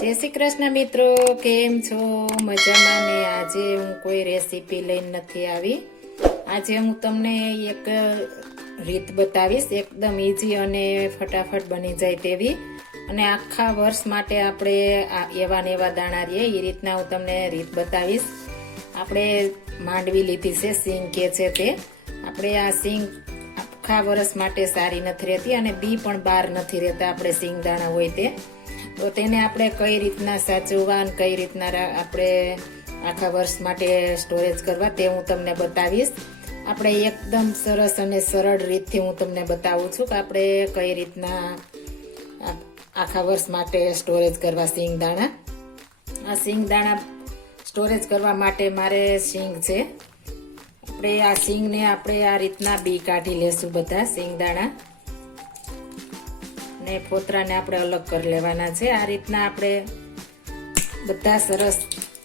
જય શ્રી કૃષ્ણ મિત્રો, કેમ છો? મજામાં ને? આજે હું કોઈ રેસીપી લઈને નથી આવી. આજે હું તમને એક રીત બતાવીશ, એકદમ ઈઝી અને ફટાફટ બની જાય તેવી, અને આખા વર્ષ માટે આપણે એવા ને એવા દાણા રહીએ એ રીતના હું તમને રીત બતાવીશ. આપણે માંડવી લીધી છે, સિંગ કે છે તે. આપણે આ સિંગ આખા વર્ષ માટે સારી નથી રહેતી અને બી પણ બહાર નથી રહેતા આપણે સિંગ દાણા હોય તે. તો તેને આપણે કઈ રીતના સાચવવા અને કઈ રીતના આપણે આખા વર્ષ માટે સ્ટોરેજ કરવા તે હું તમને બતાવીશ. આપણે એકદમ સરસ અને સરળ રીતથી હું તમને બતાવું છું કે આપણે કઈ રીતના આખા વર્ષ માટે સ્ટોરેજ કરવા સિંગદાણા. આ સિંગદાણા સ્ટોરેજ કરવા માટે મારે સિંગ છે. આપણે આ સિંગને આપણે આ રીતના બી કાઢી લેશું, બધા સિંગદાણા ને ફોતરાને આપણે અલગ કરી લેવાના છે. આ રીતના આપણે બધા સરસ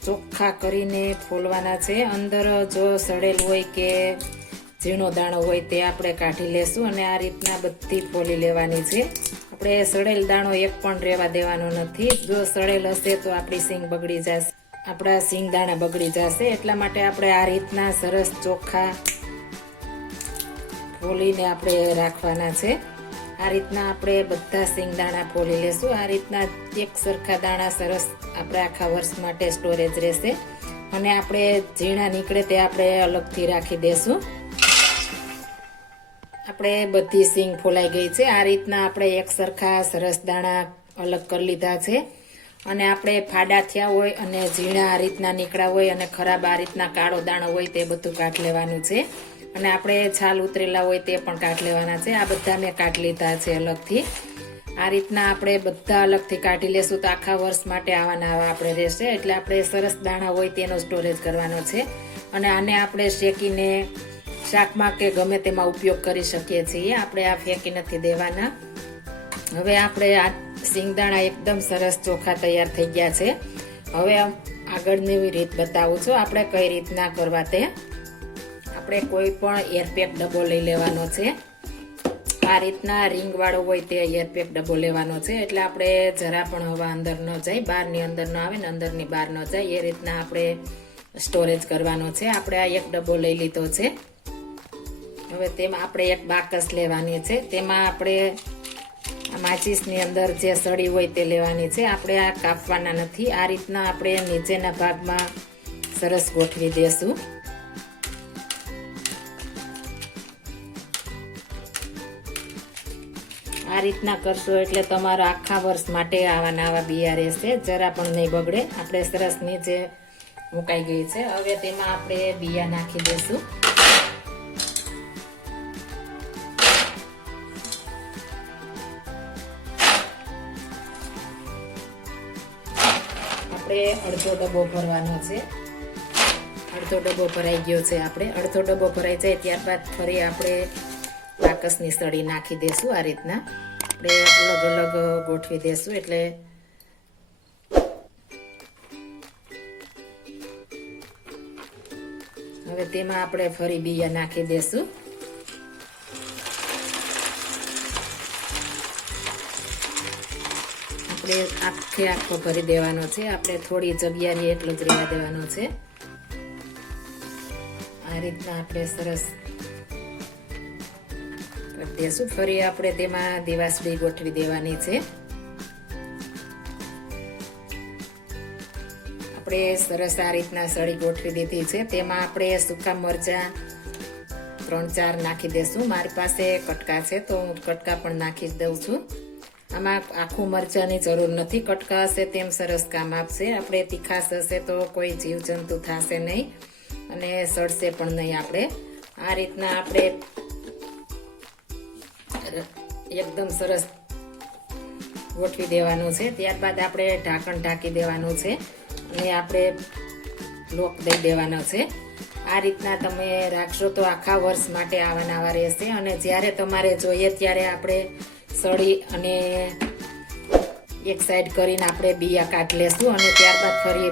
ચોખ્ખા કરીને ફોલવાના છે. અંદર જો સડેલ હોય કે ઝીણો દાણો હોય તે આપણે કાઢી લેશું અને આ રીતના બધી ફોલી લેવાની છે. આપણે સડેલ દાણો એક પણ રહેવા દેવાનો નથી. જો સડેલ હશે તો આપણી સિંગ બગડી જશે, આપણા સિંગ દાણા બગડી જશે. એટલા માટે આપણે આ રીતના સરસ ચોખ્ખા ફોલીને આપણે રાખવાના છે. આ રીતના આપણે બધા સિંગદાણા ફોલી લેશું. આ રીતના એક સરખા દાણા સરસ આપણે આખા વર્ષ માટે સ્ટોરેજ રહેશે. અને આપણે ઝીણા નીકળે તે આપણે અલગથી રાખી દેશું. આપણે બધી સિંગ ફોલાઈ ગઈ છે. આ રીતના આપણે એક સરખા સરસ દાણા અલગ કરી લીધા છે. અને આપણે ફાડા થયા હોય અને ઝીણા આ રીતના નીકળ્યા હોય અને ખરાબ આ રીતના કાળો દાણો હોય તે બધું કાઢી લેવાનું છે. અને આપણે છાલ ઉતરેલા હોય તે પણ કાઢી લેવાના છે. આ બધા મેં કાઢી લીધા છે અલગથી. આ રીતના આપણે બધા અલગથી કાઢી લેશું તો આખા વર્ષ માટે આવા આવા આપણે રહેશે. એટલે આપણે સરસ દાણા હોય તેનો સ્ટોરેજ કરવાનો છે. અને આને આપણે શેકીને શાકમાં કે ગમે તેમાં ઉપયોગ કરી શકીએ છીએ. આપણે આ ફેંકી નથી દેવાના. હવે આપણે આ સિંગદાણા એકદમ સરસ ચોખા તૈયાર થઈ ગયા છે. હવે આગળની રીત બતાવું છું આપણે કઈ રીતના કરવા તે. આપણે કોઈ પણ એરપેક ડબ્બો લઈ લેવાનો છે. આ રીતના રીંગ વાળો હોય તે એરપેક ડબ્બો લેવાનો છે. એટલે આપણે જરા પણ હવા અંદર ન જાય, બહારની અંદર ન આવે ને અંદરની બહાર ન જાય, એ રીતના આપણે સ્ટોરેજ કરવાનો છે. આપણે આ એક ડબ્બો લઈ લીધો છે. હવે તેમાં આપણે એક બાકસ લેવાની છે. તેમાં આપણે માચીસની અંદર જે સળી હોય તે લેવાની છે. આપણે આ કાપવાના નથી. આ રીતના આપણે નીચેના ભાગમાં સરસ ગોઠવી દેશું. આ રીતના કરશો એટલે તમારા આખા વર્ષ માટે આવા આવા બિયા રહેશે, જરા પણ નહીં બગડે. આપણે સરસ નીચે મુકાઈ ગઈ છે. હવે તેમાં આપણે બિયા નાખી દઈશું. આપણે અડધો ડબ્બો ભરવાનો છે. અડધો ડબ્બો ભરાઈ ગયો છે. આપણે અડધો ડબ્બો ભરાઈ જાય ત્યારબાદ ફરી આપણે બાકસની સળી નાખી દેશું. આ રીતના આપણે અલગ અલગ ગોઠવી દેશું. એટલે હવે તેમાં આપણે ફરી બિયા નાખી દેશું. આપણે આખો ભરી દેવાનો છે. આપણે થોડી જગ્યા રહી એટલો જ રહેવા દેવાનો છે. આ રીતના આપણે સરસ દેશું. ફરી આપણે તેમાં દિવાસળી ગોઠવી દેવાની છે. આપણે સરસ આ રીતના સળી ગોઠવી દીધી છે. તેમાં આપણે સૂકા મરચાં 3-4 નાખી દેશું. મારી પાસે કટકા છે તો હું કટકા પણ નાખી દઉં છું. આમાં આખું મરચાંની જરૂર નથી. કટકા હશે તેમ સરસ કામ આપશે. આપણે તીખાશ હશે તો કોઈ જીવજંતુ થશે નહીં અને સડશે પણ નહીં. આપણે આ રીતના આપણે એકદમ સરસ ગોઠવી દેવાનું છે. ત્યારબાદ આપણે ઢાંકણ ઢાંકી દેવાનું છે અને આપણે લોક દઈ દેવાનો છે. આ રીતના તમે રાખશો તો આખા વર્ષ માટે આવા આવા રહેશે. અને જ્યારે તમારે જોઈએ ત્યારે આપણે સળી અને એક સાઈડ કરીને આપણે બિયા કાઢી લેશું અને ત્યારબાદ ફરી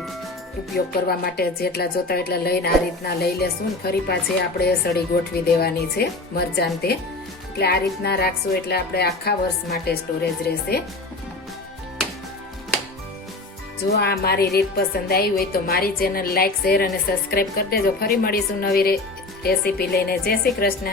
ઉપયોગ કરવા માટે જેટલા જોતા એટલા લઈને આ રીતના લઈ લેશું. ફરી પાછી આપણે સળી ગોઠવી દેવાની છે મરચાં તે. એટલે આ રીતના રાખશું એટલે આપણે આખા વર્ષ માટે સ્ટોરેજ રહેશે. જો આ મારી રીત પસંદ આવી હોય તો મારી ચેનલ લાઈક શેર અને સબસ્ક્રાઈબ કરી દેજો. ફરી મળીશું નવી રેસીપી લઈને. જય શ્રી કૃષ્ણ.